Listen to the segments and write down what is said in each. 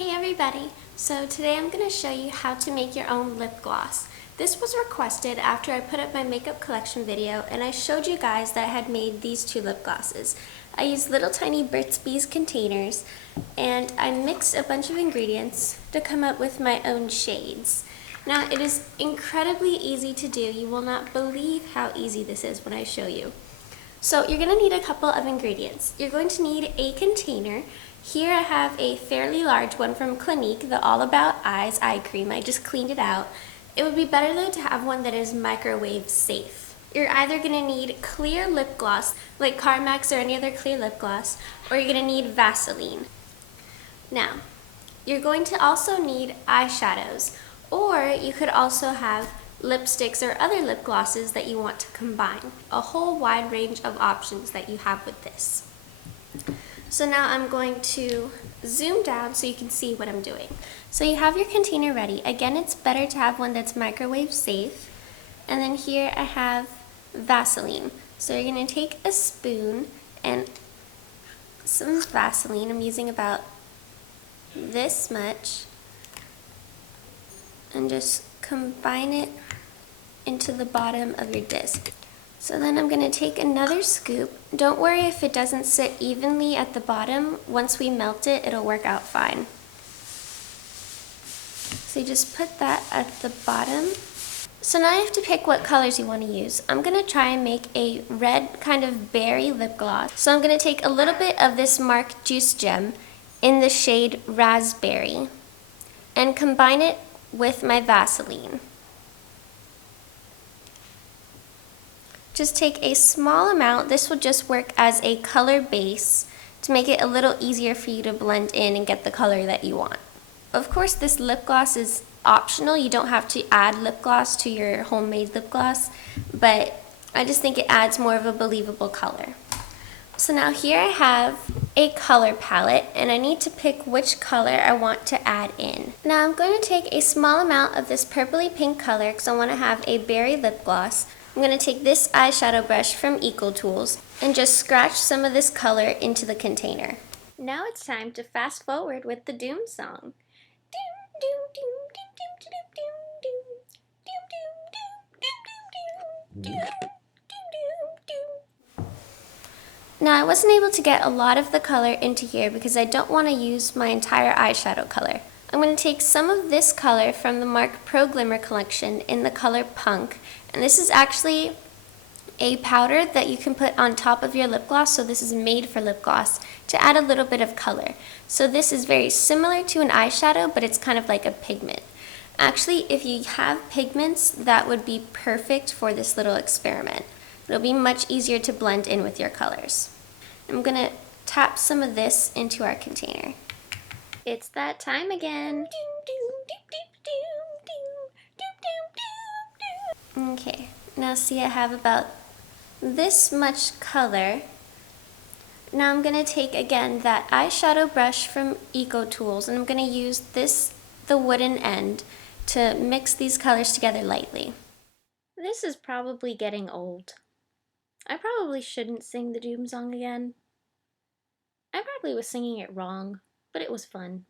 Hey everybody! So today I'm going to show you how to make your own lip gloss. This was requested after I put up my makeup collection video and I showed you guys that I had made these two lip glosses. I used little tiny Burt's Bees containers and I mixed a bunch of ingredients to come up with my own shades. Now it is incredibly easy to do. You will not believe how easy this is when I show you. So you're going to need a couple of ingredients. You're going to need a container. Here I have a fairly large one from Clinique, the All About Eyes eye cream. I just cleaned it out. It would be better though to have one that is microwave safe. You're either going to need clear lip gloss like Carmex or any other clear lip gloss, or you're going to need Vaseline. Now, you're going to also need eyeshadows, or you could also have lipsticks or other lip glosses that you want to combine. A whole wide range of options that you have with this. So now I'm going to zoom down so you can see what I'm doing. So you have your container ready. Again, it's better to have one that's microwave safe. And then here I have Vaseline. So you're going to take a spoon and some Vaseline. I'm using about this much. And just combine it into the bottom of your disc. So then I'm going to take another scoop. Don't worry if it doesn't sit evenly at the bottom. Once we melt it, it'll work out fine. So you just put that at the bottom. So now you have to pick what colors you want to use. I'm going to try and make a red kind of berry lip gloss. So I'm going to take a little bit of this Marc Juice Gem in the shade Raspberry and combine it with my Vaseline. Just take a small amount. This will just work as a color base to make it a little easier for you to blend in and get the color that you want. Of course, this lip gloss is optional. You don't have to add lip gloss to your homemade lip gloss, but I just think it adds more of a believable color. So now here I have a color palette and I need to pick which color I want to add in. Now I'm going to take a small amount of this purpley pink color because I want to have a berry lip gloss. I'm going to take this eyeshadow brush from EcoTools and just scratch some of this color into the container. Now it's time to fast forward with the Doom song. Now I wasn't able to get a lot of the color into here because I don't want to use my entire eyeshadow color. I'm going to take some of this color from the MAC Pro Glimmer collection in the color Punk, and this is actually a powder that you can put on top of your lip gloss, so this is made for lip gloss, to add a little bit of color. So this is very similar to an eyeshadow, but it's kind of like a pigment. Actually, if you have pigments, that would be perfect for this little experiment. It'll be much easier to blend in with your colors. I'm going to tap some of this into our container. It's that time again. Okay, now see I have about this much color. Now I'm going to take again that eyeshadow brush from EcoTools and I'm going to use the wooden end, to mix these colors together lightly. This is probably getting old. I probably shouldn't sing the Doom song again. I probably was singing it wrong, but it was fun.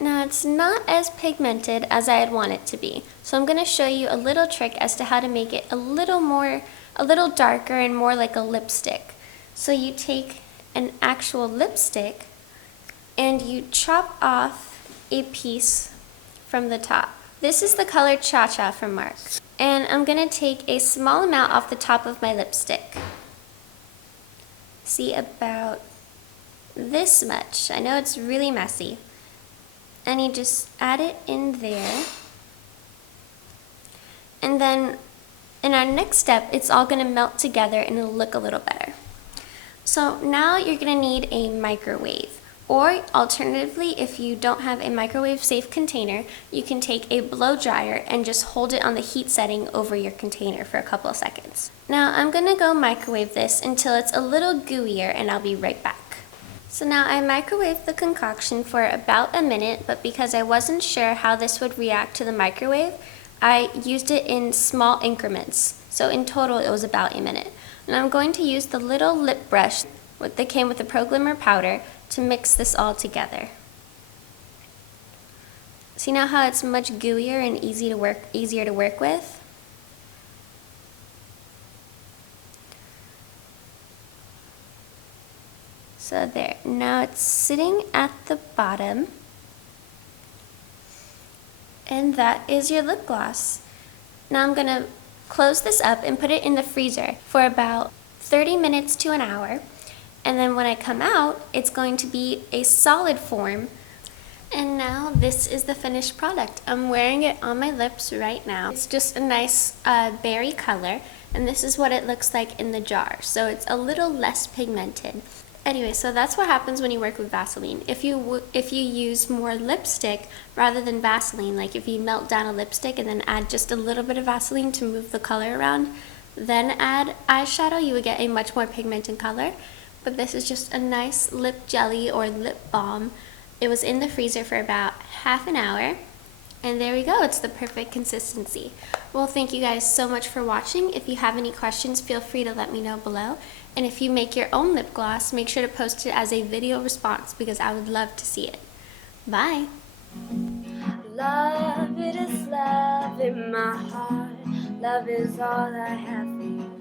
Now it's not as pigmented as I'd want it to be, so I'm going to show you a little trick as to how to make it a little darker and more like a lipstick. So you take an actual lipstick and you chop off a piece from the top. This is the color Cha Cha from MAC. And I'm going to take a small amount off the top of my lipstick. See, about this much. I know it's really messy. And you just add it in there. And then in our next step, it's all going to melt together and it'll look a little better. So now you're going to need a microwave. Or alternatively, if you don't have a microwave safe container, you can take a blow dryer and just hold it on the heat setting over your container for a couple of seconds. Now I'm going to go microwave this until it's a little gooier and I'll be right back. So now I microwaved the concoction for about a minute, but because I wasn't sure how this would react to the microwave, I used it in small increments. So in total it was about a minute. And I'm going to use the little lip brush that came with the Pro Glimmer powder to mix this all together. See now how it's much gooier and easier to work with? So there, now it's sitting at the bottom, and that is your lip gloss. Now I'm gonna close this up and put it in the freezer for about 30 minutes to an hour, and then when I come out, it's going to be a solid form. And now this is the finished product. I'm wearing it on my lips right now. It's just a nice berry color, and this is what it looks like in the jar. So it's a little less pigmented. Anyway, so that's what happens when you work with Vaseline. If you use more lipstick rather than Vaseline, like if you melt down a lipstick and then add just a little bit of Vaseline to move the color around, then add eyeshadow, you would get a much more pigmented color. But this is just a nice lip jelly or lip balm. It was in the freezer for about half an hour. And there we go, it's the perfect consistency. Well, thank you guys so much for watching. If you have any questions, feel free to let me know below. And if you make your own lip gloss, make sure to post it as a video response because I would love to see it. Bye! Love, it is love in my heart. Love is all I have for you.